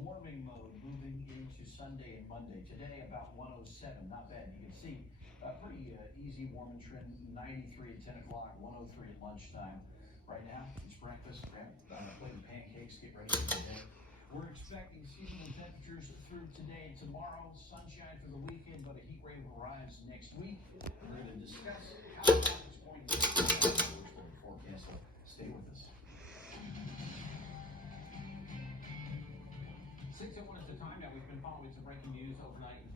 warming mode moving into Sunday and Monday. Today about 107, not bad. You can see pretty easy warming trend. 93 at 10 o'clock, 103 at lunchtime. Right now, it's breakfast. Grab a plate of pancakes, get ready for the day. We're expecting seasonal temperatures through today and tomorrow. Sunshine for the weekend, but a heat wave arrives next week. We're going to discuss how it's going to be the forecast. So stay with us. 6:01 is the time. Now we've been following some breaking news overnight in